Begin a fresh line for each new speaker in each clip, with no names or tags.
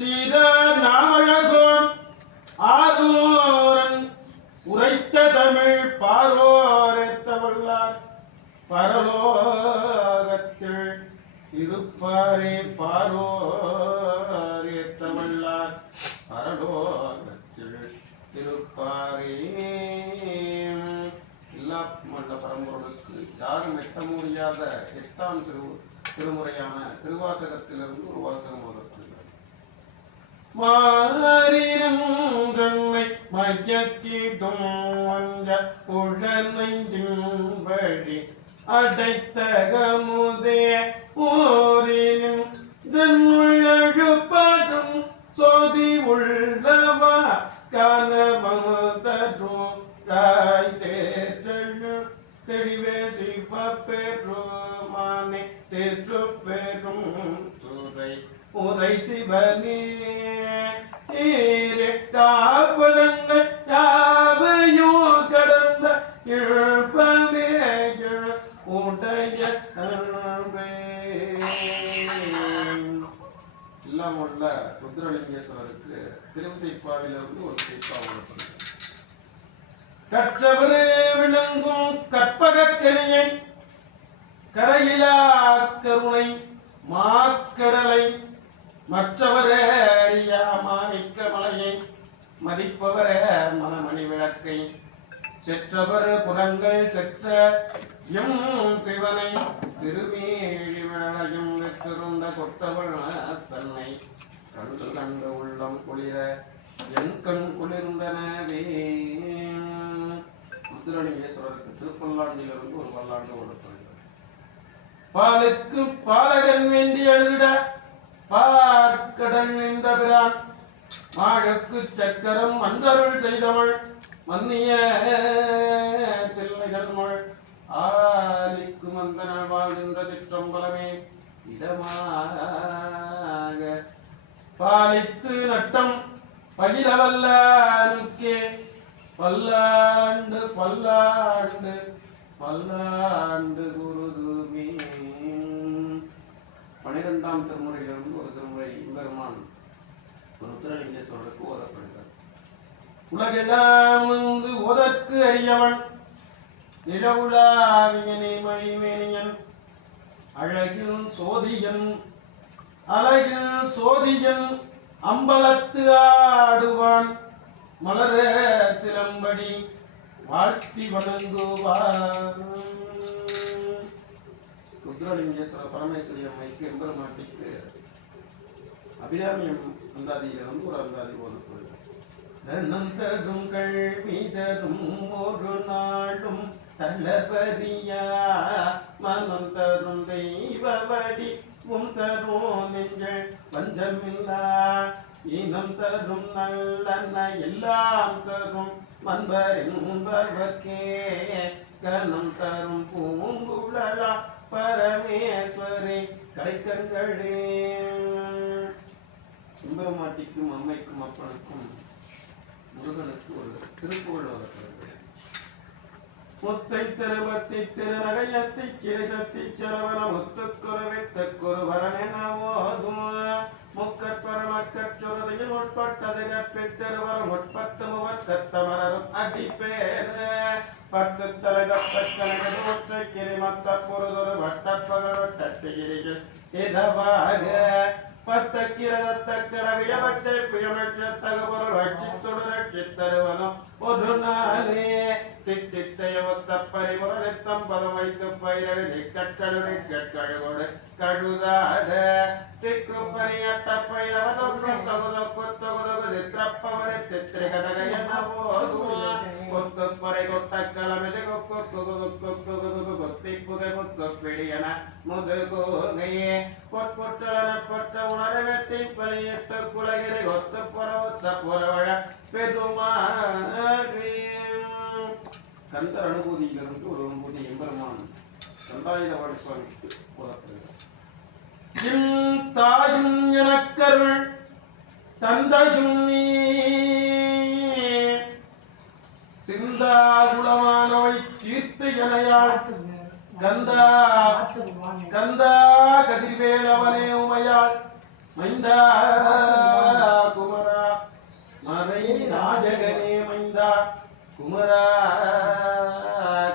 சீர நாவழகோன் ஆதூரன் உரைத்த தமிழ் பாரோரேத்த வல்லார் பரலோகத்தில் இருப்பாரே பாரோரேத்த வல்லார் பரலோகத்தில் இருப்பாரே. எல்லா மண்ட பரம்பொருளுக்கு யாரும் எட்ட முடியாத எட்டாம் திரு திருமுறையான திருவாசகத்திலிருந்து ஒரு வாசகம் ஓதப்படுகிறது மாறினும் கண்ணை வஞ்ச உழனைஞ்சின் வழி அடைத்தகமுதே போரினும் தன்னுள்ளழுப்பதும் சோதி உள்ளவா? கனவந்தரும் தெளிவே சிவ பெருமானே தேற்று பெரும் துறை. உரை சிவனே. ஈரெட்டாபலங்கள் யாவையோ கடந்த இழுப்பமே உடைய எல்லாம் உள்ள ருத்ரலிங்கேஸ்வரருக்கு திருவிசைப்பாவிலிருந்து ஒரு செய்ப்பா உள்ளப்படுகிறது கற்றவரே விளங்கும் கற்பகக்கணியை கரையிலா கருணை மாக்கடலை மற்றவரே அறியா மாணிக்க மலையை மதிப்பவரே மனமணி விளக்கை. செற்றவர் புறங்கள் செற்ற எம் சிவனை திருமேழி வேளையும் வெற்றிருந்த கொத்தவள் தன்னை கண்டு கண்டு உள்ளம் குளிர என் கண் குளிர்ந்தனவே முத்துரணிகேஸ்வரருக்கு திருப்பல்லாண்டிலிருந்து ஒரு பல்லாண்டு ஓடப்படுகிறது பாலுக்கு பாலகன் வேண்டி எழுதிட பார்க்கடன் நின்ற பிரான் மாழக்கு சக்கரம் மன்றருள் செய்தவள். மன்னிய தில்லைகள் ஆலிக்கு மந்தனால் வாழ்கின்ற சிற்றம்பலமே இடமாக. பாலித்து நட்டம் பகிரவல்லானுக்கே பல்லாண்டு பல்லாண்டு பல்லாண்டு குருதுமே பனிரெண்டாம் திருமணம் ஒரு திருமுறை பெருமான் ருத்ரலிங்கேஸ்வரருக்கு ஓதப்படுகிறது உலகெல்லாம் வந்து ஓதற்கு அறியவன் நிலவுலாவியனை மணிமேனியன். அழகில் சோதியன் அழகில் சோதியன் அம்பலத்து ஆடுவான். மலர சிலம்படி வாழ்த்தி வணங்குவான். ருத்ரலிங்கேஸ்வர பரமேஸ்வரி அம்மைக்கு எம்பெருமாட்டிக்கு அபிராமியம் அந்தாதியிலிருந்து ஒரு அந்தாதி ஓதப்படுகிறது தனம் தரும் கல்வி ஒரு நாளும் தளபதியா மனம் தரும் தெய்வபடி உம் தரும் நெஞ்சள் பஞ்சமில்லா இனம் தரும் நல்ல எல்லாம் தரும் மன்பரின்பர்வக்கே கனம் தரும் பூங்குழலா பரமேஸ்வரி கடைக்கங்களே சுந்தரமாட்டிக்கும் அம்மைக்கும் அப்பனுக்கும் முருகனுக்கு ஒரு திருப்புகழ் வரப்படுகிறது முத்தை திருவத்தி திருநகையத்தி கிரிசத்தி சிறவன முத்துக்குறவை தெக்குரு வரனென ஓதும் முக்கற்பரமக்கச்சுரதையில் உட்பட்டது கற்பித்திருவர் முற்பத்து முவற்கத்தமரரும் அடிப்பேரு பத்து தலை தப்பச்சனகது ஒற்றை கிரிமத்த பொருதொரு வட்டப்பகல் வட்டத்திகிரிகள் இதவாக பத்தக்கிரதத்தக்கரவிய பச்சை புயமற்ற தகவல் ரட்சித்தொடு ரட்சித்தருவனும் ஒரு நாளே திட்டித்தைய ஒத்த பதம் வைத்து பயிரவி கழுதாட திக்கு பரியட்ட பயிரவ தகுதொக்கு தொகுதொகு தித்திரப்பவரை கடகையன போதுமா கொத்து பறை கொட்ட கலமிது கொக்கு கொத்தி புகை முத்து பிடியன முதுகோகையே பொற்கொற்றலன பொற்ற உணர வெட்டி பணியத்த குலகிரி ஒத்து புற புறவழ பெருமாறே கந்தர் அனுபூதியிலிருந்து ஒரு அனுபூதி எம்பெருமான் ரெண்டாயிரம் சுவாமிக்கு கூறப்படுகிறது தாயும் எனக்கருள் தந்தையும் நீ சிந்தாகுலமானவை தீர்த்து எனையாள் கந்தா கந்தா கதிர்வேலவனே உமையாள் மைந்தா குமரா. மறை ராஜகனே மைந்தா குமரா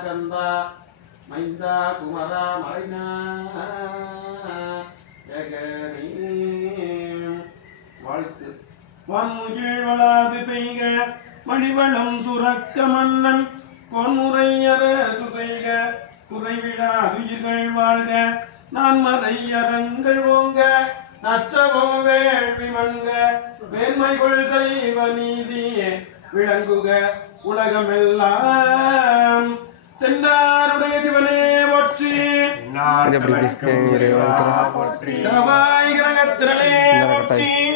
கந்தா. மைந்தா குமரா மறைனா ஜகனே. வாழ்த்து. வான்முகில் வளாது பெய்க மணிவளம் சுரக்க மன்னன். பொன்முறையர சுதைக குறைவிடாதுயிர்கள் வாழ்க. நான் மறையரங்கள் ஓங்க நற்றவோ வேள்வி மண்க வேண்மை கொள்கைவ நீதியே விளங்குக உலகமெல்லாம். சென்றாருடைய சிவனே போற்றி. கிரகத்திரளே போற்றி.